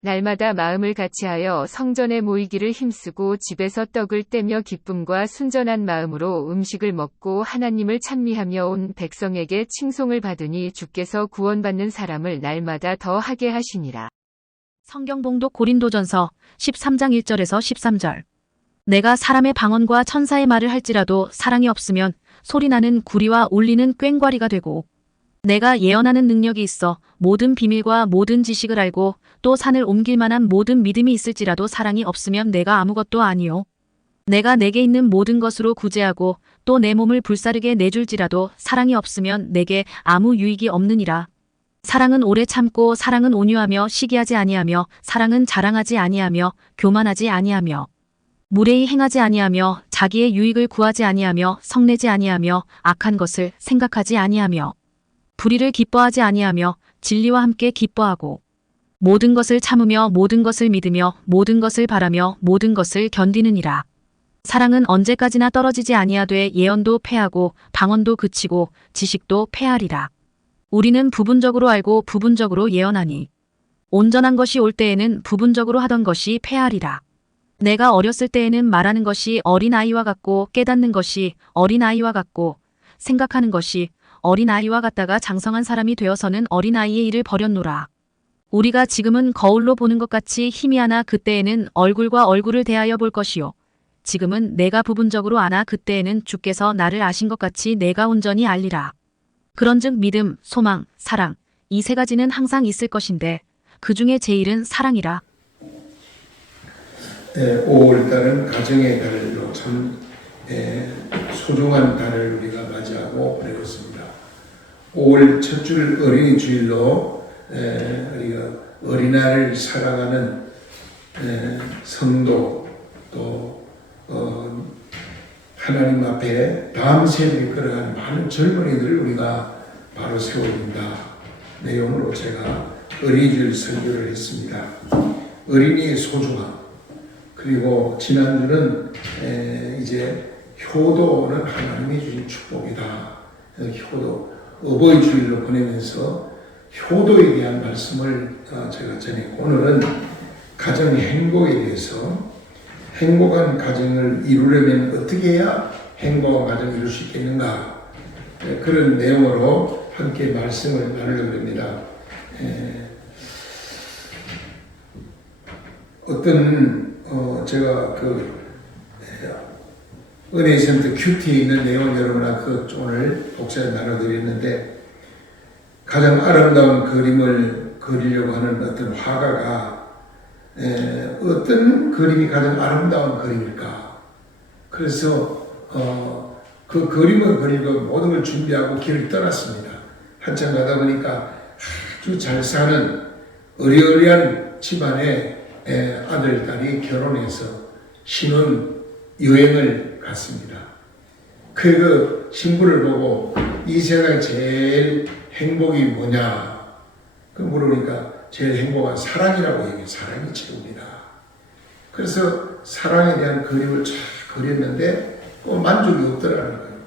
날마다 마음을 같이하여 성전에 모이기를 힘쓰고 집에서 떡을 떼며 기쁨과 순전한 마음으로 음식을 먹고 하나님을 찬미하며 온 백성에게 칭송을 받으니 주께서 구원받는 사람을 날마다 더 하게 하시니라. 성경 봉독 고린도전서 13장 1절에서 13절. 내가 사람의 방언과 천사의 말을 할지라도 사랑이 없으면 소리나는 구리와 울리는 꽹과리가 되고, 내가 예언하는 능력이 있어 모든 비밀과 모든 지식을 알고 또 산을 옮길 만한 모든 믿음이 있을지라도 사랑이 없으면 내가 아무것도 아니요. 내가 내게 있는 모든 것으로 구제하고 또 내 몸을 불사르게 내줄지라도 사랑이 없으면 내게 아무 유익이 없느니라. 사랑은 오래 참고 사랑은 온유하며 시기하지 아니하며 사랑은 자랑하지 아니하며 교만하지 아니하며 무례히 행하지 아니하며 자기의 유익을 구하지 아니하며 성내지 아니하며 악한 것을 생각하지 아니하며 불의를 기뻐하지 아니하며 진리와 함께 기뻐하고 모든 것을 참으며 모든 것을 믿으며 모든 것을 바라며 모든 것을 견디느니라. 사랑은 언제까지나 떨어지지 아니하되 예언도 패하고 방언도 그치고 지식도 패하리라. 우리는 부분적으로 알고 부분적으로 예언하니 온전한 것이 올 때에는 부분적으로 하던 것이 패하리라. 내가 어렸을 때에는 말하는 것이 어린아이와 같고 깨닫는 것이 어린아이와 같고 생각하는 것이 어린아이와 같다가 장성한 사람이 되어서는 어린아이의 일을 버렸노라. 우리가 지금은 거울로 보는 것 같이 희미하나 그때에는 얼굴과 얼굴을 대하여 볼 것이요. 지금은 내가 부분적으로 아나 그때에는 주께서 나를 아신 것 같이 내가 온전히 알리라. 그런즉 믿음, 소망, 사랑 이 세 가지는 항상 있을 것인데 그 중에 제일은 사랑이라. 네, 5월달은 가정의 달로 참 소중한 달을 우리가 맞이하고 보내고 있습니다. 5월 첫 줄 어린이 주일로 우리가 어린아이를 사랑하는 성도 또 하나님 앞에 다음 세대를 끌어가는 많은 젊은이들을 우리가 바로 세워준다 내용으로 제가 어린이 주일 설교를 했습니다. 어린이의 소중함 그리고 지난주는 이제 효도는 하나님이 주신 축복이다. 효도 어버이 주일로 보내면서 효도에 대한 말씀을 제가 전했고 오늘은 가정 행복에 대해서 행복한 가정을 이루려면 어떻게 해야 행복한 가정을 이룰 수 있겠는가 그런 내용으로 함께 말씀을 나누려고 합니다. 제가 은혜센터 큐티에 있는 내용 여러분과 오늘 독서에 나눠드렸는데 가장 아름다운 그림을 그리려고 하는 어떤 화가가 어떤 그림이 가장 아름다운 그림일까? 그래서 그 그림을 그리고 모든 걸 준비하고 길을 떠났습니다. 한참 가다 보니까 아주 잘 사는 어리어리한 집안의 아들, 딸이 결혼해서 신혼 여행을 갔습니다. 그 신부를 보고 이 세상에 제일 행복이 뭐냐? 그 물으니까 제일 행복한 사랑이라고 얘기해요. 사랑이 최고입니다. 그래서 사랑에 대한 그림을 쫙 그렸는데 만족이 없더라는 거예요.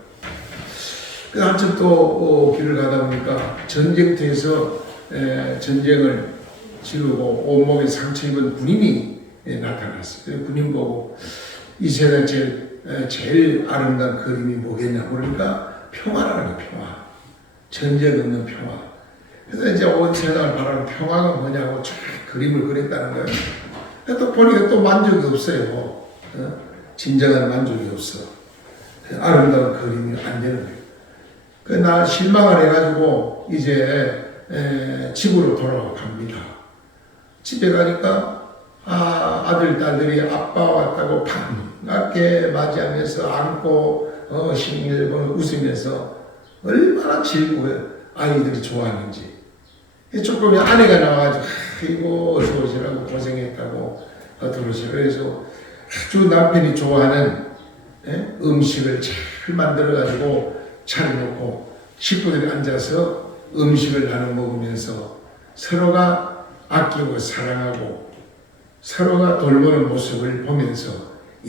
그 한참 또 길을 가다 보니까 전쟁터에서 전쟁을 치르고 온몸에 상처 입은 군인이 나타났어요. 그 군인 보고 이 세상에 제일 아름다운 그림이 뭐겠냐 그러니까 평화라는 거예요. 평화. 전쟁 없는 평화. 그래서 이제 온 세상을 바라는 평화가 뭐냐고 쫙 그림을 그렸다는 거예요. 또 보니까 또 만족이 없어요. 진정한 만족이 없어. 아름다운 그림이 안 되는 거예요. 나 실망을 해가지고 이제 집으로 돌아갑니다. 집에 가니까 아들, 딸들이 아빠 왔다고 반갑게 맞이하면서 안고 싱글벙글 웃으면서 얼마나 즐거워요. 아이들이 좋아하는지. 조금 아내가 나와가지고 아이고 어서 오시라고 고생했다고 들으시고 그래서 아주 남편이 좋아하는 음식을 잘 만들어가지고 차려놓고 식구들이 앉아서 음식을 나눠 먹으면서 서로가 아끼고 사랑하고 서로가 돌보는 모습을 보면서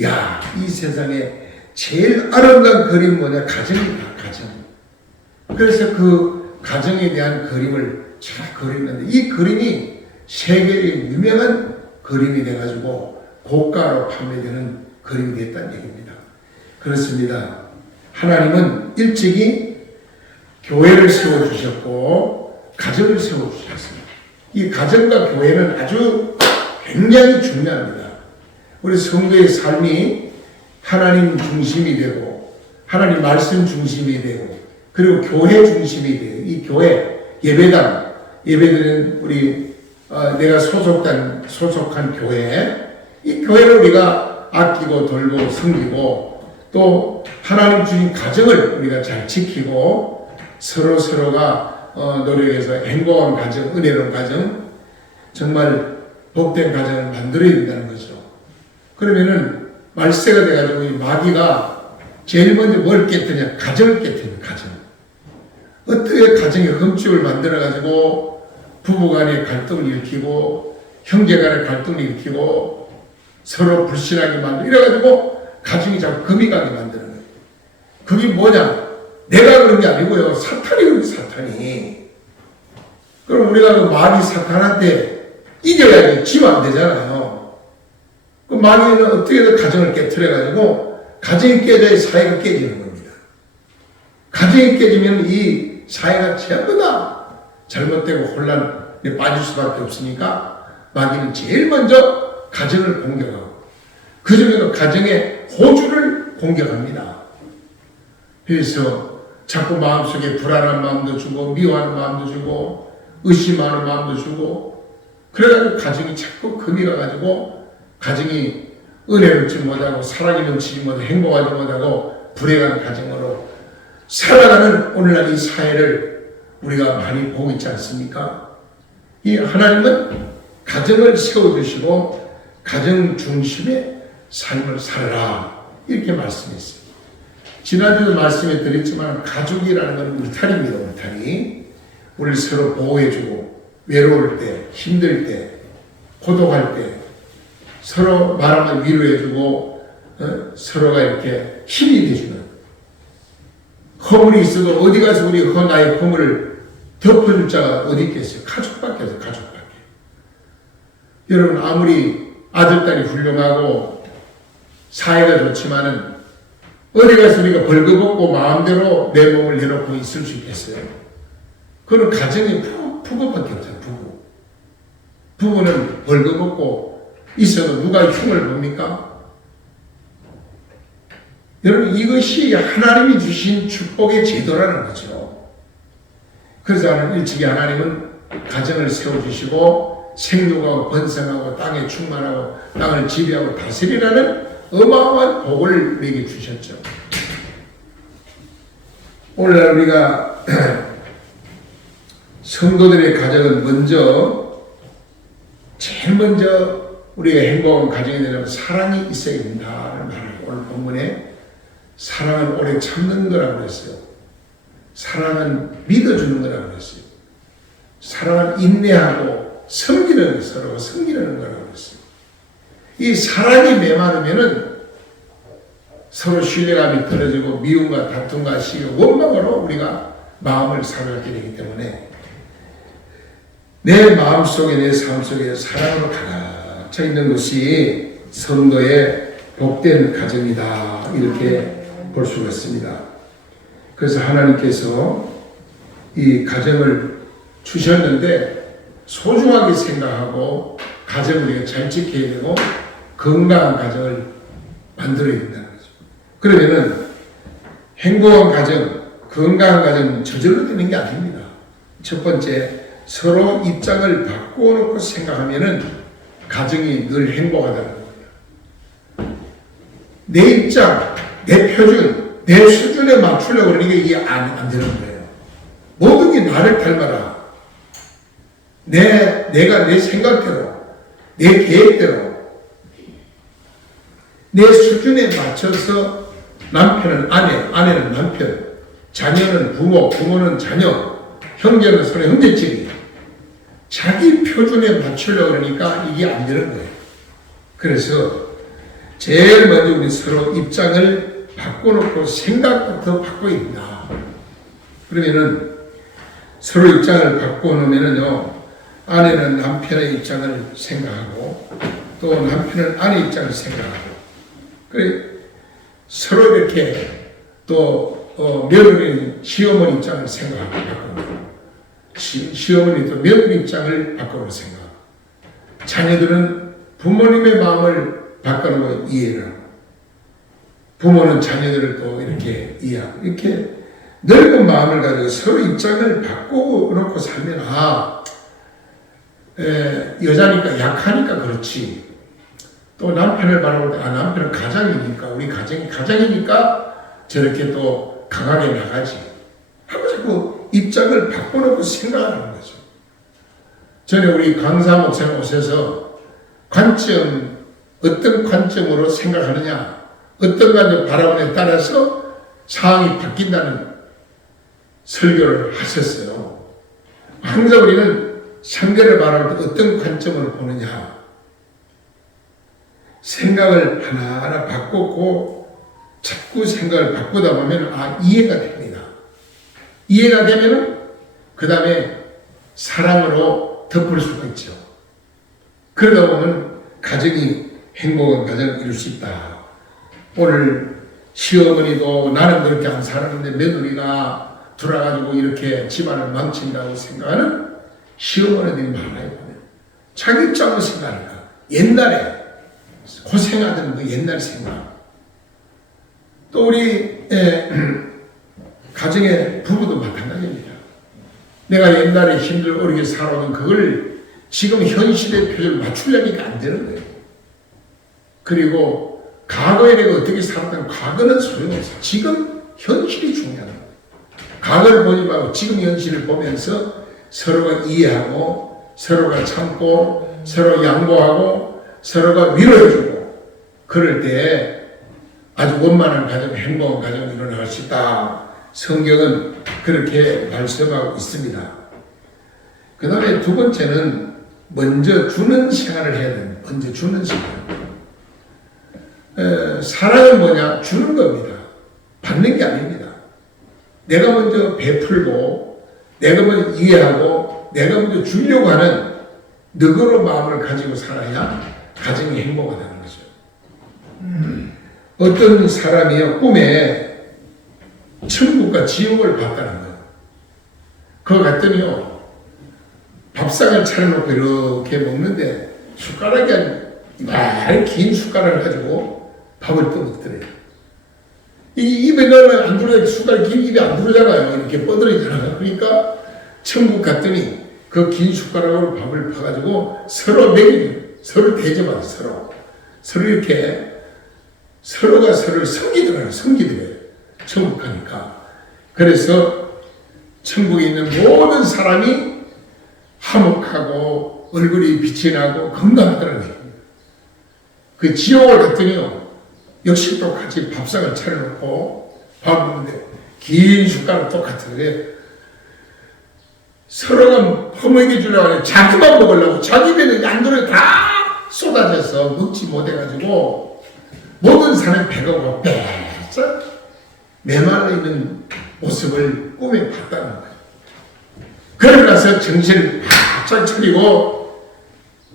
야, 이 세상에 제일 아름다운 그림 뭐냐? 가정이다. 가정. 그래서 그 가정에 대한 그림을 잘 그렸는데 이 그림이 세계적인 유명한 그림이 돼가지고 고가로 판매되는 그림이 됐다는 얘기입니다. 그렇습니다. 하나님은 일찍이 교회를 세워주셨고 가정을 세워주셨습니다. 이 가정과 교회는 아주 굉장히 중요합니다. 우리 성도의 삶이 하나님 중심이 되고 하나님 말씀 중심이 되고 그리고 교회 중심이 돼요. 이 교회 예배드리는 우리 내가 소속한 교회, 이 교회를 우리가 아끼고 돌고 섬기고 또 하나님 주신 가정을 우리가 잘 지키고 서로가 노력해서 행복한 가정, 은혜로운 가정, 정말 복된 가정을 만들어야 된다는 거죠. 그러면은 말세가 돼가지고 이 마귀가 제일 먼저 뭘 깨뜨냐? 가정을 깨뜨리는 가정. 어떻게 가정에 흠집을 만들어가지고 부부간의 갈등을 일으키고 형제간의 갈등을 일으키고 서로 불신하게 만들고 이래가지고 가정이 자꾸 금이 가게 만드는 거예요. 그게 뭐냐? 내가 그런 게 아니고요. 사탄이 그런 사탄이. 그럼 우리가 그 마귀 사탄한테 이겨야지 지면 안 되잖아요. 그 마귀는 어떻게든 가정을 깨트려가지고 가정이 깨져야 사회가 깨지는 겁니다. 가정이 깨지면 이 사회가 전부 다 잘못되고 혼란에 빠질 수밖에 없으니까 마귀는 제일 먼저 가정을 공격하고 그 중에도 가정의 호주를 공격합니다. 그래서 자꾸 마음속에 불안한 마음도 주고 미워하는 마음도 주고 의심하는 마음도 주고 그래가지고 가정이 자꾸 금이 가가지고 가정이 은혜롭지 못하고 사랑이 넘치지 못하고 행복하지 못하고 불행한 가정으로 살아가는 오늘날 이 사회를 우리가 많이 보고 있지 않습니까? 이 하나님은 가정을 세워주시고 가정 중심의 삶을 살아라 이렇게 말씀했어요. 지난주도 말씀해 드렸지만 가족이라는 건 울타리입니다. 울타리. 우리를 서로 보호해주고 외로울 때, 힘들 때, 고독할 때 서로 말하면 위로해주고 서로가 이렇게 힘이 돼주는 허물이 있어도 어디 가서 우리 나의 허물을 덮어줄 자가 어디 있겠어요? 가족밖에 없어요. 가족밖에. 여러분 아무리 아들, 딸이 훌륭하고 사회가 좋지만은 어디 가서 우리가 벌거벗고 마음대로 내 몸을 내놓고 있을 수 있겠어요? 그건 가정이 부부밖에 없어요. 부부는 벌거벗고 있어도 누가 흉을 봅니까? 여러분 이것이 하나님이 주신 축복의 제도라는 거죠. 그래서 일찍이 하나님은 가정을 세워주시고 생육하고 번성하고 땅에 충만하고 땅을 지배하고 다스리라는 어마어마한 복을 우리에게 주셨죠. 오늘날 우리가 성도들의 가정은 제일 먼저 우리가 행복한 가정이 되려면 사랑이 있어야 된다는 말을 오늘 본문에 사랑은 오래 참는 거라고 그랬어요. 사랑은 믿어주는 거라고 그랬어요. 사랑은 인내하고 서로 섬기는 거라고 그랬어요. 이 사랑이 메마르면은 서로 신뢰감이 떨어지고 미움과 다툼과 시기, 원망으로 우리가 마음을 사로잡게 되기 때문에 내 마음속에 내 삶 속에 사랑으로 가득 차 있는 것이 성도의 복된 가정이다 이렇게 볼 수가 있습니다. 그래서 하나님께서 이 가정을 주셨는데 소중하게 생각하고 가정을 우리가 잘 지켜야 되고 건강한 가정을 만들어야 된다는 거죠. 그러면은 행복한 가정, 건강한 가정은 저절로 되는 게 아닙니다. 첫 번째, 서로 입장을 바꿔놓고 생각하면은 가정이 늘 행복하다는 거예요. 내 입장, 내 표준, 내 수준에 맞추려고 그러니까 이게 안 되는 거예요. 모든 게 나를 닮아라. 내가 내 생각대로, 내 계획대로, 내 수준에 맞춰서 남편은 아내, 아내는 남편, 자녀는 부모, 부모는 자녀, 형제는 서로 형제끼리 자기 표준에 맞추려고 그러니까 이게 안 되는 거예요. 그래서 제일 먼저 우리 서로 입장을 바꿔놓고 생각부터 바꿔야 된다. 그러면은 서로 입장을 바꿔놓으면은요, 아내는 남편의 입장을 생각하고 또 남편은 아내 입장을 생각하고 그래 서로 이렇게 또 며느리는 시어머니 입장을 생각하고 시어머니 또 며느리 입장을 바꾸고 생각하고 자녀들은 부모님의 마음을 바꾸고 이해를 하고 부모는 자녀들을 또 이렇게 이해하고 이렇게 넓은 마음을 가지고 서로 입장을 바꾸고 놓고 살면 여자니까 약하니까 그렇지 또 남편을 바라볼 때 남편은 가장이니까 우리 가장이니까 저렇게 또 강하게 나가지 하고 자꾸 입장을 바꿔놓고 생각하는 거죠. 전에 우리 강사 목사님 오셔서 어떤 관점으로 생각하느냐 어떤 관점 바라보느냐에 따라서 상황이 바뀐다는 설교를 하셨어요. 항상 우리는 상대를 바라볼 때 어떤 관점으로 보느냐 생각을 하나하나 바꾸고 자꾸 생각을 바꾸다 보면 이해가 됩니다. 이해가 되면 그 다음에 사랑으로 덮을 수가 있죠. 그러다 보면 가정이 행복한 가정을 이룰 수 있다. 오늘 시어머니도 나는 그렇게 안 살았는데 며느리가 들어가지고 이렇게 집안을 망친다고 생각하는 시어머니들이 많아요. 자기 입장으로 생각하니까 옛날에 고생하던 그 옛날 생각 또 우리 가정의 부부도 마찬가지입니다. 내가 옛날에 힘들고 어렵게 살아온 그걸 지금 현실의 표준을 맞추려니까 안 되는 거예요. 그리고 과거에 내가 어떻게 살았다는 과거는 소용없어. 지금 현실이 중요한 거예요. 과거를 보지 말고 지금 현실을 보면서 서로가 이해하고 서로가 참고 서로 양보하고 서로가 위로해주고 그럴 때 아주 원만한 가정, 행복한 가정이 일어날 수 있다. 성경은 그렇게 말씀하고 있습니다. 그 다음에 두 번째는 먼저 주는 생활을 해야 됩니다. 먼저 주는 생활. 사랑은 뭐냐? 주는 겁니다. 받는 게 아닙니다. 내가 먼저 베풀고 내가 먼저 이해하고 내가 먼저 주려고 하는 너그러운 마음을 가지고 살아야 가정이 행복하다는 거죠. 어떤 사람이요 꿈에 천국과 지옥을 봤다는 거예요. 그거 갔더니요 밥상을 차려놓고 이렇게 먹는데 숟가락이 말 긴 숟가락을 가지고 밥을 떠먹더래요. 이 입에 넣으면 안 들어요. 숟가락 긴 입에 안 들어오잖아요. 이렇게 뻗어지잖아요. 그러니까 천국 갔더니 그 긴 숟가락으로 밥을 퍼가지고 서로 먹이는 서로 대접하는 서로 이렇게 서로가 서로를 섬기더라고요. 천국 가니까. 그래서 천국에 있는 모든 사람이 화목하고 얼굴이 빛이 나고 건강하더라는 거예요. 그 지옥을 갔더니요. 역시 똑같이 밥상을 차려놓고 밥 먹는데 긴 숟가락 똑같은데 서로가 퍼먹여 주려고 하는데 자기만 먹으려고 자기 배는 양도를 다 쏟아져서 먹지 못해가지고 모든 사람이 배가 고파 빼서 메말라 있는 모습을 꿈에 봤다는 거예요. 그러고 나서 정신을 바짝 차리고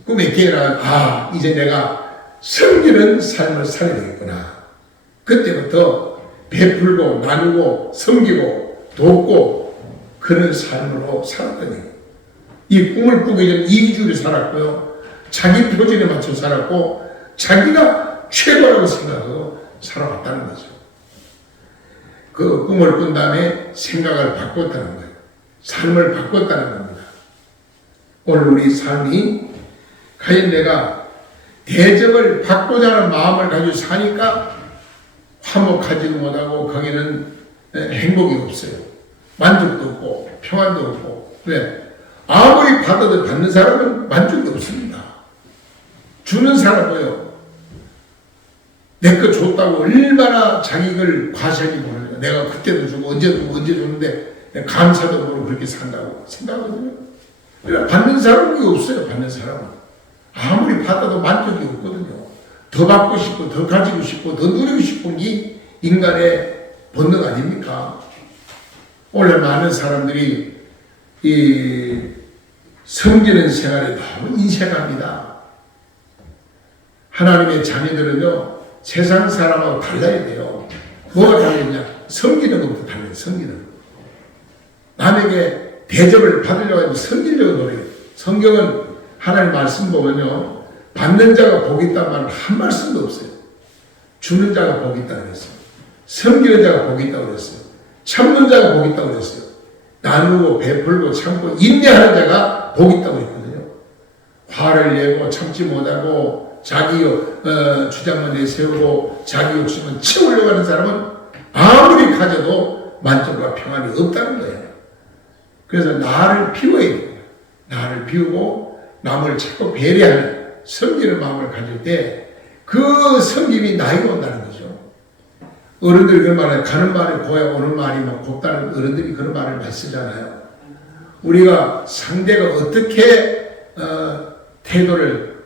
꿈에 깨어나 이제 내가 섬기는 삶을 살아야 되겠구나. 그때부터 베풀고 나누고 섬기고 돕고 그런 삶으로 살았더니 이 꿈을 꾸기 전 이기주의로 살았고요. 자기 표준에 맞춰 살았고 자기가 최고라고 생각하고 살아왔다는 거죠. 그 꿈을 꾼 다음에 생각을 바꿨다는 거예요. 삶을 바꿨다는 겁니다. 오늘 우리 삶이 과연 내가 대접을 받고자 하는 마음을 가지고 사니까 화목하지도 못하고 거기는 행복이 없어요. 만족도 없고 평안도 없고 왜? 아무리 받아도 받는 사람은 만족도 없습니다. 주는 사람은요. 내 거 줬다고 얼마나 자기 걸 과시하기 모르니까 내가 그때도 주고 언제 줬는데 감사도 모르고 그렇게 산다고 생각하거든요. 받는 사람은 그게 없어요. 받는 사람은. 아무리 받아도 만족이 없거든요. 더 받고 싶고 더 가지고 싶고 더 누리고 싶은 게 인간의 본능 아닙니까? 원래 많은 사람들이 이 섬기는 생활이 너무 인색합니다. 하나님의 자녀들은요, 세상 사람하고 달라야 돼요. 뭐가 다르냐? 섬기는 것부터 달라요. 섬기는 것. 남에게 대접을 받으려고 하면 섬기려고 노력해요. 성경은 하나님 말씀 보면요, 받는 자가 복이 있다는 말은 한 말씀도 없어요. 주는 자가 복이 있다고 그랬어요. 섬기는 자가 복이 있다고 그랬어요. 참는 자가 복이 있다고 그랬어요. 나누고 베풀고 참고 인내하는 자가 복이 있다고 그랬거든요. 화를 내고 참지 못하고 자기 주장만 내세우고 자기 욕심은 채우려고 하는 사람은 아무리 가져도 만족과 평안이 없다는 거예요. 그래서 나를 비워야 돼요. 나를 비우고 남을 자꾸 배려하는 섬기는 마음을 가질 때 그 섬김이 나에게 온다는 거죠. 어른들이 그런 말을 가는 말이 고야 오는 말이 막 곱다는 어른들이 그런 말을 많이 쓰잖아요. 우리가 상대가 어떻게 태도를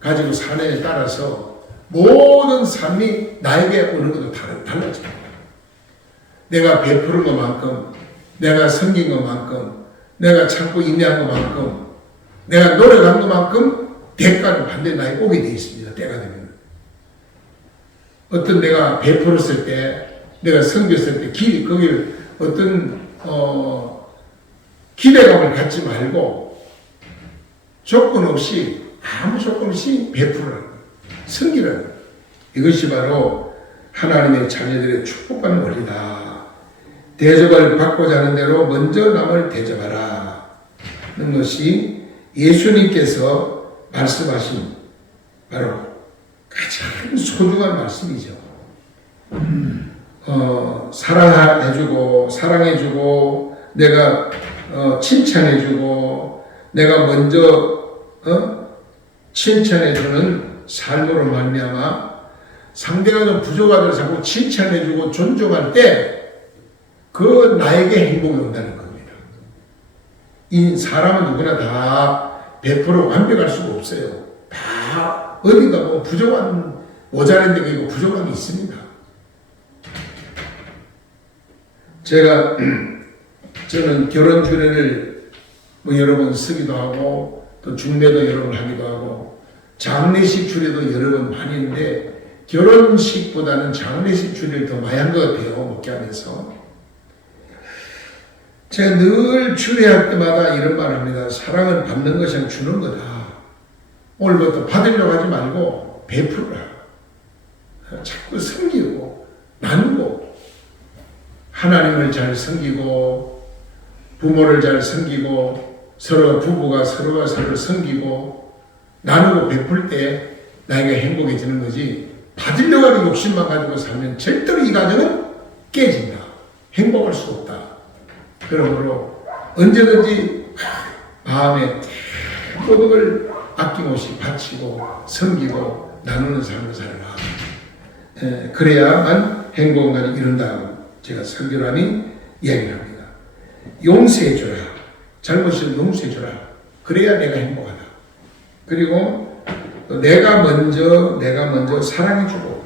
가지고 사느냐에 따라서 모든 삶이 나에게 오는 것도 달라져요. 내가 베푸는 것만큼, 내가 섬긴 것만큼, 내가 참고 인내한 것만큼, 내가 노력한 것만큼 대가는 반드시 나에게 오게 되어 있습니다. 때가 되면. 어떤 내가 베풀었을 때, 내가 섬겼을 때, 거기를 어떤 기대감을 갖지 말고 조건 없이, 아무 조건 없이 베풀으라는 거예요. 섬기라는 거예요. 이것이 바로 하나님의 자녀들의 축복받는 원리다. 대접을 받고자 하는 대로 먼저 남을 대접하라 는 것이 예수님께서 말씀하신 바로 가장 소중한 말씀이죠. 사랑해주고 내가 칭찬해주고 내가 먼저 칭찬해주는 삶으로 말미암아 상대가 좀 부족하더라도 자꾸 칭찬해주고 존중할 때 그 나에게 행복이 온다는 겁니다. 이 사람은 누구나 다 100% 완벽할 수가 없어요. 다 어딘가 뭐 부족한 모자란 데가 있고 부족함이 있습니다. 저는 결혼 주례를 뭐 여러 번 쓰기도 하고 또 중례도 여러 번 하기도 하고 장례식 주례도 여러 번 많이 했는데 결혼식보다는 장례식 주례를 더 많이 한 것 같아요. 목회하면서. 제가 늘 주례할 때마다 이런 말을 합니다. 사랑은 받는 것이 아니라 주는 거다. 오늘부터 받으려고 하지 말고 베풀어라. 자꾸 섬기고 나누고 하나님을 잘 섬기고 부모를 잘 섬기고 서로 부부가 서로가 서로를 섬기고 나누고 베풀 때 나에게 행복해지는 거지 받으려고 하는 욕심만 가지고 살면 절대로 이 가정은 깨진다. 행복할 수 없다. 그러므로 언제든지 마음에 모든 걸 아낌없이 바치고 섬기고 나누는 삶을 살아라. 그래야만 행복을 이룬다고 제가 설교람이 이야기를 합니다. 용서해줘라. 잘못을 용서해줘라. 그래야 내가 행복하다. 그리고 내가 먼저 사랑해주고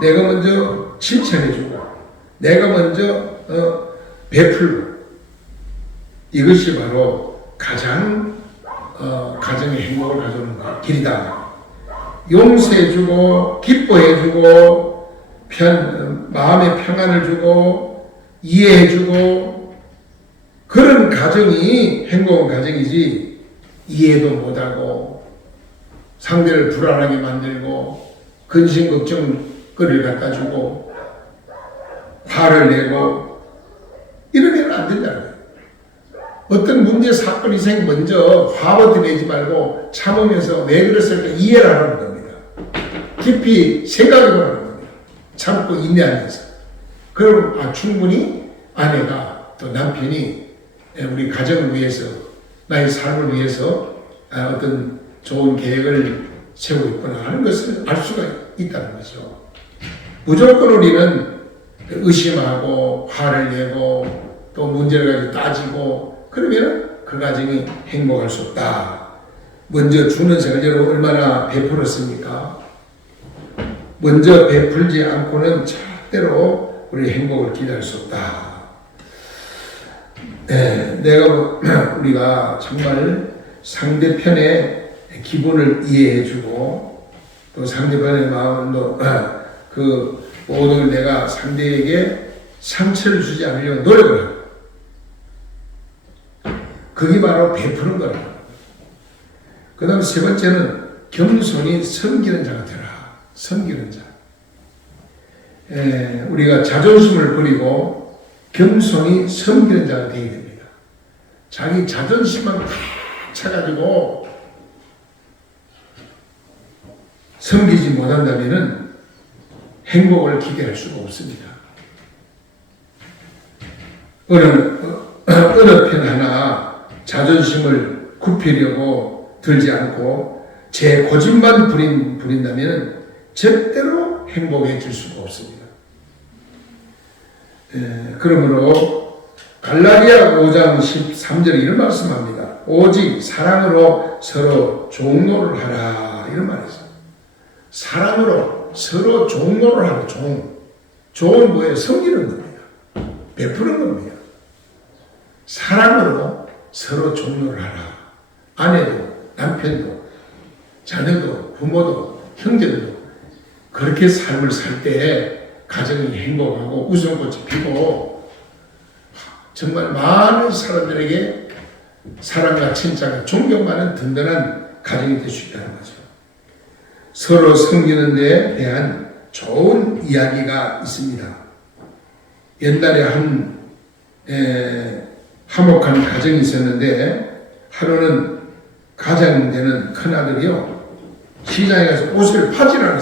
내가 먼저 칭찬해주고 내가 먼저 베풀고 이것이 바로 가장 가정의 행복을 가져오는 길이다. 용서해주고 기뻐해주고 마음의 평안을 주고 이해해주고 그런 가정이 행복한 가정이지 이해도 못하고 상대를 불안하게 만들고 근심 걱정거리를 갖다 주고 화를 내고 이러면 안 된다는 거예요. 어떤 문제 사건이 생기면 먼저 화부터 내지 말고 참으면서 왜 그랬을까 이해를 하라는 겁니다. 깊이 생각해보라는 겁니다. 참고 인내하면서. 그럼 충분히 아내가 또 남편이 우리 가정을 위해서 나의 삶을 위해서 어떤 좋은 계획을 세우고 있구나 하는 것을 알 수가 있다는 거죠. 무조건 우리는 의심하고 화를 내고 또 문제를 가지고 따지고 그러면 그 가정이 행복할 수 없다. 먼저 주는 생활 여러분 얼마나 베풀었습니까? 먼저 베풀지 않고는 절대로 우리 행복을 기대할 수 없다. 우리가 정말 상대편의 기분을 이해해주고 또 상대편의 마음도 그 모든 내가 상대에게 상처를 주지 않으려고 노력을 하고 그게 바로 베푸는 거라. 그 다음 세 번째는 겸손히 섬기는 자가 되라. 섬기는 자. 우리가 자존심을 버리고 겸손히 섬기는 자가 되어야 됩니다. 자기 자존심만 팍 차가지고 섬기지 못한다면 행복을 기대할 수가 없습니다. 어느 편 하나 자존심을 굽히려고 들지 않고 제 고집만 부린다면 절대로 행복해질 수가 없습니다. 그러므로 갈라디아 5장 13절에 이런 말씀합니다. 오직 사랑으로 서로 종노를 하라 이런 말이죠. 사랑으로 서로 종노를 하라. 종은 뭐예요? 섬기는 겁니다. 베푸는 겁니다. 사랑으로 서로 종노를 하라. 아내도 남편도 자녀도 부모도 형제들도 그렇게 삶을 살 때 가정이 행복하고 웃음꽃이 피고 정말 많은 사람들에게 사랑과 칭찬과 존경받는 든든한 가정이 될 수 있다는 거죠. 서로 섬기는 데 대한 좋은 이야기가 있습니다. 옛날에 화목한 가정이 있었는데 하루는 가장 되는 큰아들이요 시장에 가서 옷을 바지를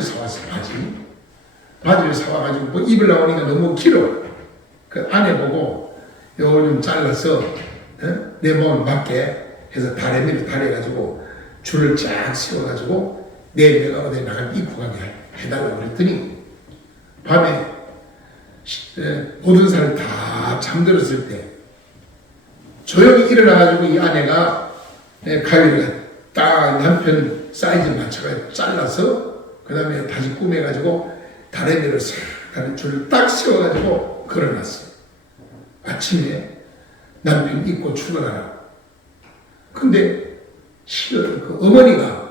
사왔어요. 바지를 사와가지고 뭐 입을 나오니까 너무 길어. 그 아내 보고 요걸 좀 잘라서 내 몸을 맞게 해서 다리미를 달여가지고 줄을 쫙 세워가지고 내가 어디 나갈 입고 가게 해달라고 그랬더니 밤에 모든 사람이 다 잠들었을 때 조용히 일어나가지고 이 아내가 가위를 딱 남편 사이즈 맞춰서 잘라서 그 다음에 다시 꾸며가지고 다리미를 싹 줄을 딱 세워가지고 걸어놨어요. 아침에 남편 입고 출근하라. 근데 그 어머니가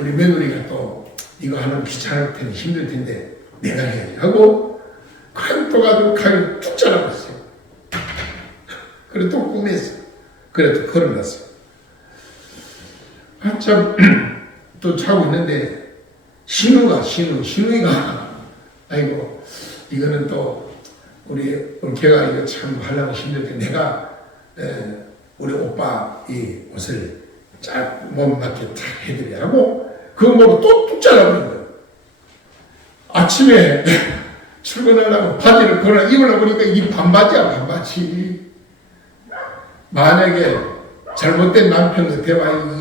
우리 며느리가 또 이거 하면 귀찮을 텐데 힘들 텐데 내가 해야지 하고 또 가지고 가위를 뚝 잘라봤어요. 그래 또 꾸몄어요. 그래 또 걸어놨어요. 한참 또 자고 있는데 신우이가 아이고 이거는 또 우리 걔가 이거 참 하려고 힘들 때 내가 우리 오빠 이 옷을 쫙 몸 맞게 탁 해드리라고 그거 보고 또 뚝 잘라버린 거예요. 아침에 출근하려고 바지를 걸어 입으려고 보니까 이 반바지야. 만약에 잘못된 남편과 대화에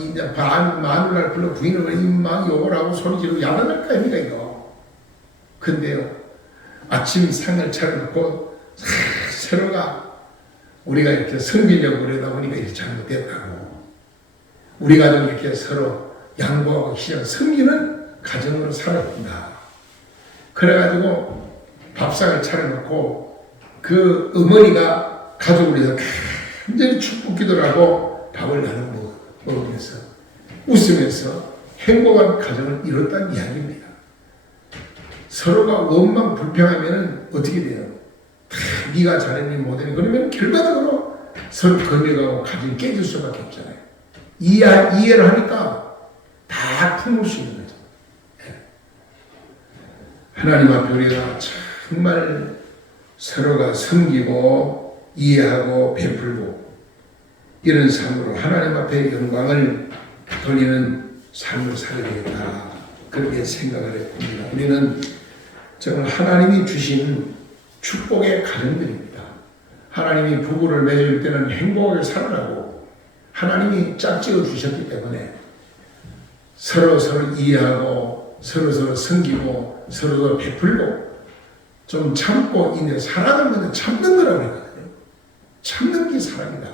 마누라를 불러 부인을 막 욕을 하고 소리 지르고 야단할 거 아닙니까 이거. 근데요 아침 상을 차려놓고 서로가 우리가 이렇게 섬기려고 그러다 보니까 이렇게 잘못됐다고 우리 가정 이렇게 서로 양보하고 시작 섬기는 가정으로 살아본다. 그래가지고 밥상을 차려놓고 그 어머니가 가족을 위해서 완전히 축복 기도를 하고 밥을 나눠 먹으면서 웃으면서 행복한 가정을 이뤘다는 이야기입니다. 서로가 원망 불평하면 어떻게 돼요? 네가 잘했니 못했니 그러면 결과적으로 서로 거부하고 가정이 깨질 수밖에 없잖아요. 이해를 하니까 다 품을 수 있는 거죠. 하나님 앞에 우리가 정말 서로가 섬기고 이해하고 베풀고 이런 삶으로 하나님 앞에 영광을 돌리는 삶을 살아야 되겠다. 그렇게 생각을 했습니다. 우리는 정말 하나님이 주신 축복의 가정들입니다. 하나님이 부부를 맺을 때는 행복하게 살아가고 하나님이 짝지어 주셨기 때문에 서로 이해하고 서로 섬기고 서로 베풀고 좀 참고 있는 사랑을 먼저 참는 거라고 했거든요. 참는 게 사랑이다.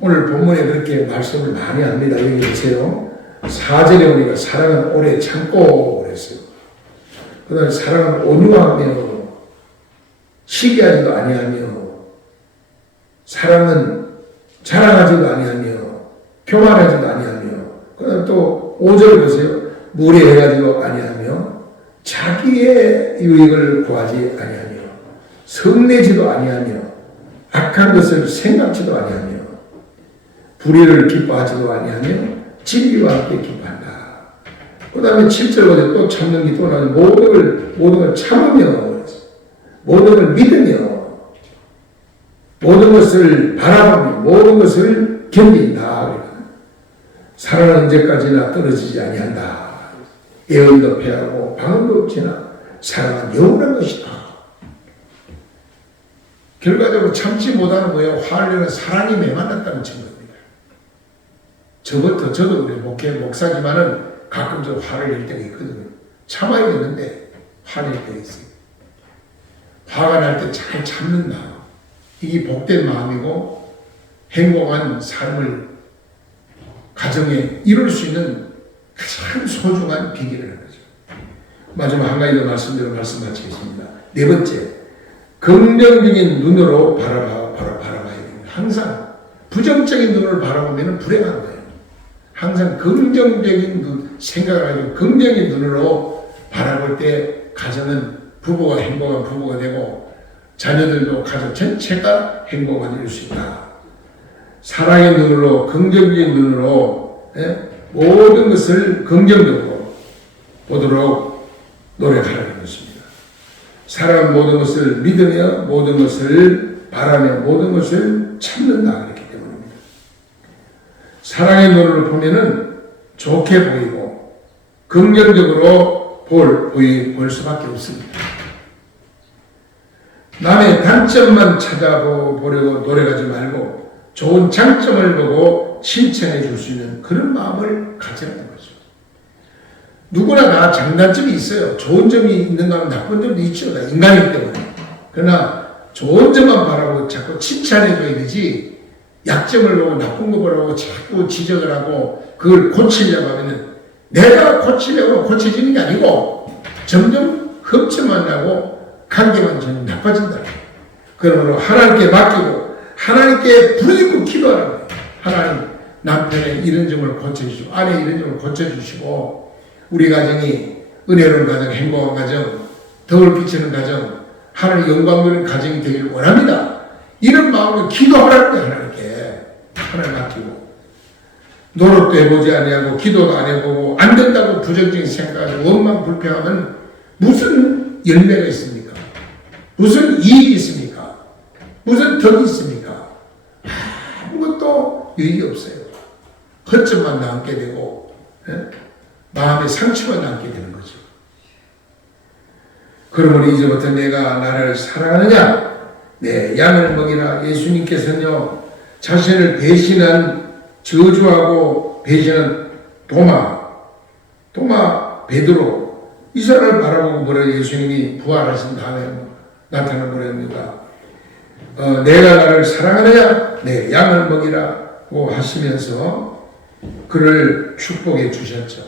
오늘 본문에 그렇게 말씀을 많이 합니다. 여기 보세요. 4절에 우리가 사랑은 오래 참고 그랬어요. 그 다음에 사랑은 온유하며 시기하지도 아니하며 사랑은 자랑하지도 아니하며 교만하지도 아니하며 그다음 또 5절 보세요. 무례해가지고 아니하며 자기의 유익을 구하지 아니하며 성내지도 아니하며 악한 것을 생각지도 아니하며 불의를 기뻐하지도 아니하며 진리와 함께 기뻐한다. 그 다음에 7절 보세요. 또 참는 게 또 나오죠. 모든 걸 참으며 모든 걸 믿으며 모든 것을 바라보며 모든 것을 견딘다. 사랑은 언제까지나 떨어지지 아니한다. 예언도 패하고 방언도 없지나 사랑은 영원한 것이다. 결과적으로 참지 못하는 거예요. 화를 내는 사랑이 메말랐다는 증거입니다. 저도 우리 목사지만은 가끔 좀 화를 낼 때가 있거든요. 참아야 되는데 화낼 때가 있어요. 화가 날 때 잘 참는다. 이게 복된 마음이고 행복한 삶을 가정에 이룰 수 있는 가장 소중한 비결이라는 거죠. 마지막 한 가지 더 말씀드려 말씀 마치겠습니다. 네 번째, 긍정적인 눈으로 바라봐야 됩니다. 항상 부정적인 눈으로 바라보면 불행한 거예요. 항상 긍정적인 눈, 생각을 가지고 긍정적인 눈으로 바라볼 때 가정은 부부가 행복한 부부가 되고 자녀들도 가족 전체가 행복한 이룰 수 있다. 사랑의 눈으로 긍정적인 눈으로 모든 것을 긍정적으로 보도록 노력하라는 것입니다. 사랑은 모든 것을 믿으며 모든 것을 바라며 모든 것을 참는다 그랬기 때문입니다. 사랑의 눈으로 보면은 좋게 보이고 긍정적으로 볼 수밖에 없습니다. 남의 단점만 찾아보려고 노력하지 말고 좋은 장점을 보고 칭찬해 줄 수 있는 그런 마음을 가지라는 거죠. 누구나 다 장단점이 있어요. 좋은 점이 있는가 하면 나쁜 점도 있죠. 인간이기 때문에. 그러나 좋은 점만 바라보고 자꾸 칭찬해 줘야 되지 약점을 보고 나쁜 거 보라고 자꾸 지적을 하고 그걸 고치려고 하면 내가 고치려고 고쳐지는 게 아니고 점점 흠집만 나고 관계만 좀 나빠진다. 그러므로 하나님께 맡기고 하나님께 부르짖고 기도하라는 거예요. 하나님 남편의 이런 점을 고쳐주시고 아내 이런 점을 고쳐주시고 우리 가정이 은혜로운 가정, 행복한 가정, 덕을 끼치는 가정, 하나님 영광 누리는 가정이 되기를 원합니다. 이런 마음으로 기도하라는 거예요. 하나님 맡기고 노력도 해보지 아니하고 기도도 안 해보고 안 된다고 부정적인 생각하고 원망 불평하면 무슨 열매가 있습니까? 무슨 이익이 있습니까? 무슨 덕이 있습니까? 아무것도 유익이 없어요. 허점만 남게 되고 마음의 상처만 남게 되는 거죠. 그러므로 이제부터 내가 나를 사랑하느냐? 내 양을 먹이라. 예수님께서는요 자신을 배신한 저주하고 배신한 도마 베드로 이 사람을 바라보고 뭐라 예수님이 부활하신 다음에 나타난 거랍니다. 내가 나를 사랑하느냐? 내 양을 먹이라고 하시면서 그를 축복해 주셨죠.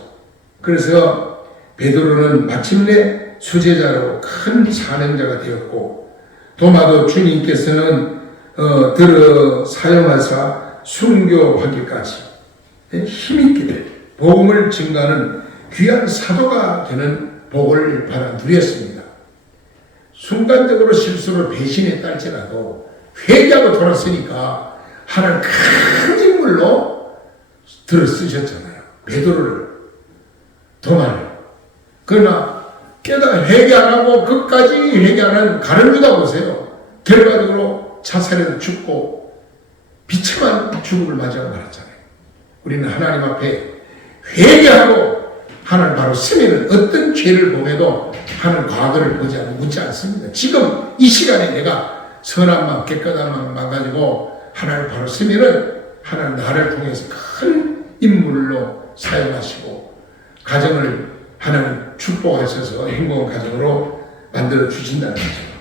그래서 베드로는 마침내 수제자로 큰 사명자가 되었고 도마도 주님께서는 들어 사용하사 순교하기까지 힘있게 될 복음을 증가하는 귀한 사도가 되는 복을 받아 누렸습니다. 순간적으로 실수로 배신했다 할지라도 회개하고 돌았으니까 하나님 큰 인물로 들어 쓰셨잖아요. 베드로를, 도마를. 그러나 깨달아 회개 안 하고 끝까지 회개 안 하는 가룟 유다 보세요. 결과적으로 자살해서 죽고 비참한 죽음을 맞이하고 말았잖아요. 우리는 하나님 앞에 회개하고 하나님 바로 스미는 어떤 죄를 범해도 하나님 과거를 보지 않고 묻지 않습니다. 지금 이 시간에 내가 선한 마음, 깨끗한 마음만 가지고 하나님 바로 스미는 하나님 나를 통해서 큰 인물로 사용하시고 가정을 하나님 축복하셔서 행복한 가정으로 만들어 주신다는 거죠.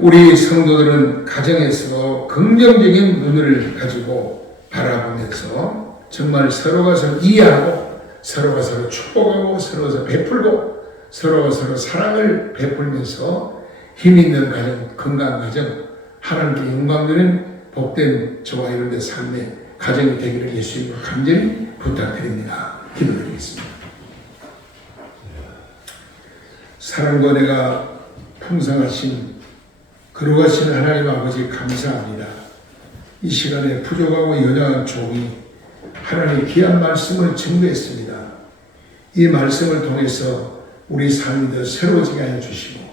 우리 성도들은 가정에서 긍정적인 눈을 가지고 바라보면서 정말 서로가 서로 이해하고 서로가 서로 축복하고 서로가 서로 베풀고 서로가 서로 사랑을 베풀면서 힘있는 가정, 건강한 가정, 하나님께 영광 드리는 복된 저와 여러분의 삶의 가정이 되기를 예수님으로 간절히 부탁드립니다. 기도드리겠습니다. 사랑과 내가 풍성하신 거룩하신 하나님 아버지 감사합니다. 이 시간에 부족하고 연약한 종이 하나님의 귀한 말씀을 증거했습니다. 이 말씀을 통해서 우리 삶이 더 새로워지게 하여 주시고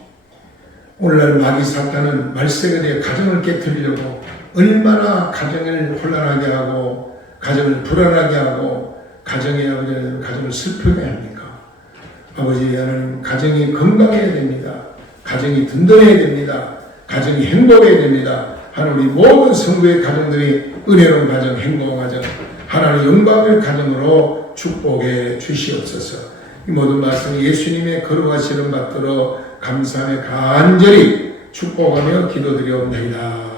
오늘날 마귀 사탄은 말세가 되어 가정을 깨뜨리려고 얼마나 가정을 혼란하게 하고 가정을 불안하게 하고 가정을 슬프게 합니까? 아버지 하나님 가정이 건강해야 됩니다. 가정이 든든해야 됩니다. 가정이 행복해야 됩니다. 하나님 우리 모든 성도의 가정들이 은혜로운 가정, 행복한 가정, 하나님의 영광의 가정으로 축복해 주시옵소서. 이 모든 말씀 예수님의 거룩하신 이름 받들어 감사하며 간절히 축복하며 기도드리옵나이다.